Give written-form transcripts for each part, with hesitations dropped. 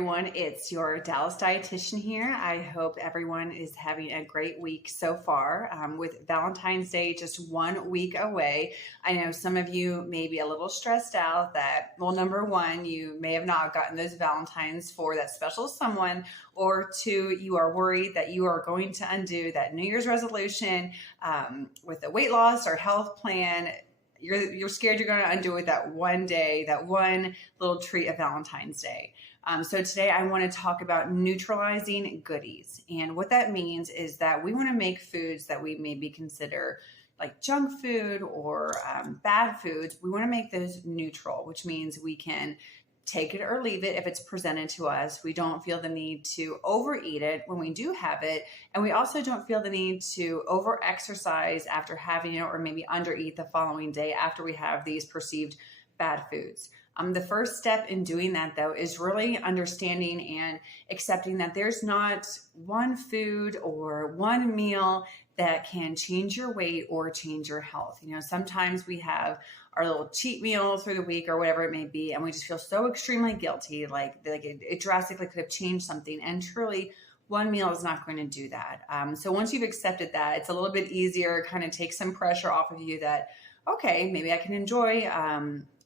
everyone, it's your Dallas dietitian here. I hope everyone is having a great week so far. With Valentine's Day just 1 week away, I know some of you may be a little stressed out that, well, number one, you may have not gotten those Valentines for that special someone, or two, you are worried that you are going to undo that New Year's resolution with a weight loss or health plan. You're scared you're going to undo it that one day, that one little treat of Valentine's Day. So today I want to talk about neutralizing goodies. And what that means is that we want to make foods that we maybe consider like junk food or bad foods. We want to make those neutral, which means we can take it or leave it if it's presented to us. We don't feel the need to overeat it when we do have it. And we also don't feel the need to over-exercise after having it or maybe undereat the following day after we have these perceived bad foods. The first step in doing that, though, is really understanding and accepting that there's not one food or one meal that can change your weight or change your health. You know, sometimes we have our little cheat meal through the week or whatever it may be, and we just feel so extremely guilty, like it drastically could have changed something. And truly, one meal is not going to do that. So once you've accepted that, it's a little bit easier, kind of take some pressure off of you that, okay, maybe I can enjoy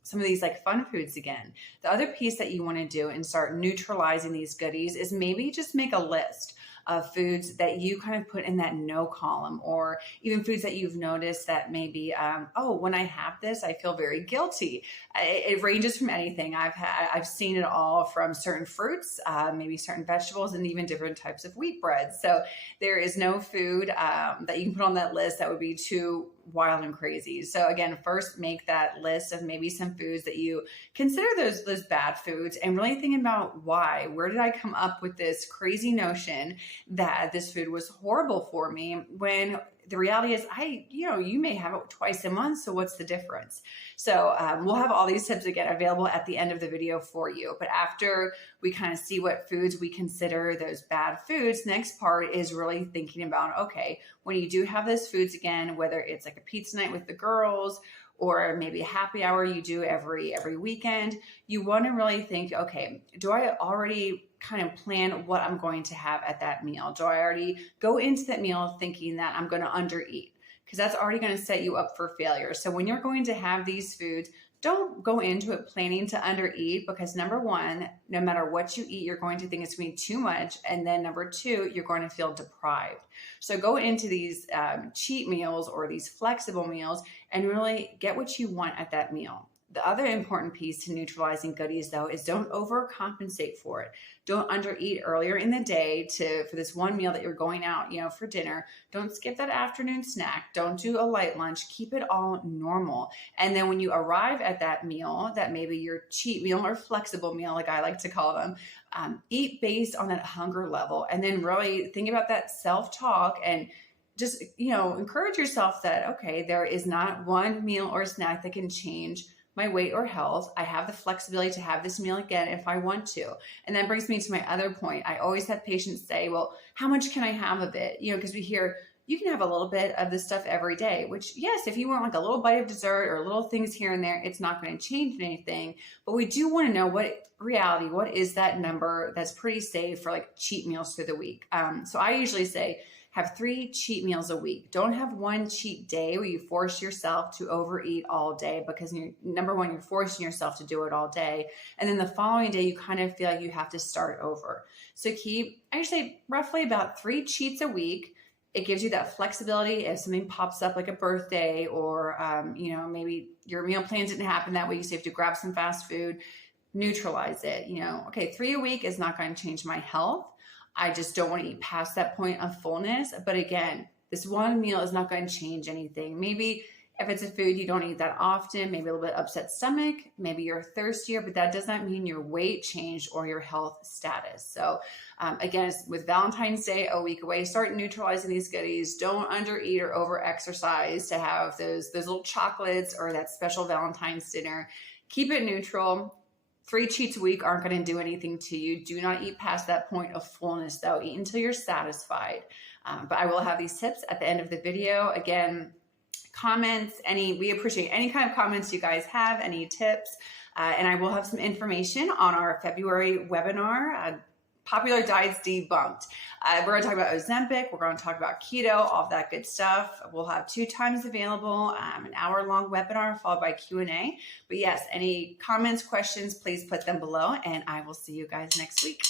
some of these like fun foods again. The other piece that you want to do and start neutralizing these goodies is maybe just make a list of foods that you kind of put in that no column, or even foods that you've noticed that maybe, oh, when I have this, I feel very guilty. It ranges from anything. I've seen it all from certain fruits, maybe certain vegetables, and even different types of wheat bread. So there is no food that you can put on that list that would be too wild and crazy. So again, first make that list of maybe some foods that you consider those bad foods, and really think about why. Where did I come up with this crazy notion that this food was horrible for me, when the reality is you may have it twice a month. So what's the difference? So we'll have all these tips again available at the end of the video for you. But after we kind of see what foods we consider those bad foods, next part is really thinking about, okay, when you do have those foods again, whether it's like a pizza night with the girls, or maybe a happy hour you do every weekend, you want to really think, okay, do I already kind of plan what I'm going to have at that meal? Do I already go into that meal thinking that I'm going to undereat? Because that's already going to set you up for failure. So when you're going to have these foods, don't go into it planning to undereat, because number one, no matter what you eat, you're going to think it's going to be too much. And then number two, you're going to feel deprived. So go into these cheat meals or these flexible meals and really get what you want at that meal. The other important piece to neutralizing goodies, though, is don't overcompensate for it. Don't undereat earlier in the day for this one meal that you're going out, for dinner. Don't skip that afternoon snack. Don't do a light lunch. Keep it all normal. And then when you arrive at that meal, that maybe your cheat meal or flexible meal, like I like to call them, eat based on that hunger level. And then really think about that self-talk and just, encourage yourself that, okay, there is not one meal or snack that can change my weight or health. I have the flexibility to have this meal again if I want to. And that brings me to my other point. I always have patients say, well, how much can I have of it? Because we hear you can have a little bit of this stuff every day, which yes, if you want like a little bite of dessert or little things here and there, it's not going to change anything. But we do want to know what is that number that's pretty safe for like cheat meals through the week. So I usually say, have 3 cheat meals a week. Don't have one cheat day where you force yourself to overeat all day, because number one, you're forcing yourself to do it all day. And then the following day, you kind of feel like you have to start over. So I say roughly about 3 cheats a week. It gives you that flexibility if something pops up like a birthday, or, maybe your meal plans didn't happen that week, so you have to grab some fast food, neutralize it. Okay, 3 a week is not going to change my health. I just don't want to eat past that point of fullness. But again, this one meal is not going to change anything. Maybe if it's a food you don't eat that often, maybe a little bit upset stomach, maybe you're thirstier, but that does not mean your weight changed or your health status. So again, with Valentine's Day a week away, start neutralizing these goodies. Don't undereat or over-exercise to have those little chocolates or that special Valentine's dinner. Keep it neutral. 3 cheats a week aren't going to do anything to you. Do not eat past that point of fullness, though. Eat until you're satisfied. But I will have these tips at the end of the video. Again, comments, we appreciate any kind of comments you guys have, any tips. And I will have some information on our February webinar, Popular Diets Debunked. We're going to talk about Ozempic. We're going to talk about keto, all of that good stuff. We'll have 2 times available, an hour-long webinar followed by Q&A. But yes, any comments, questions, please put them below, and I will see you guys next week.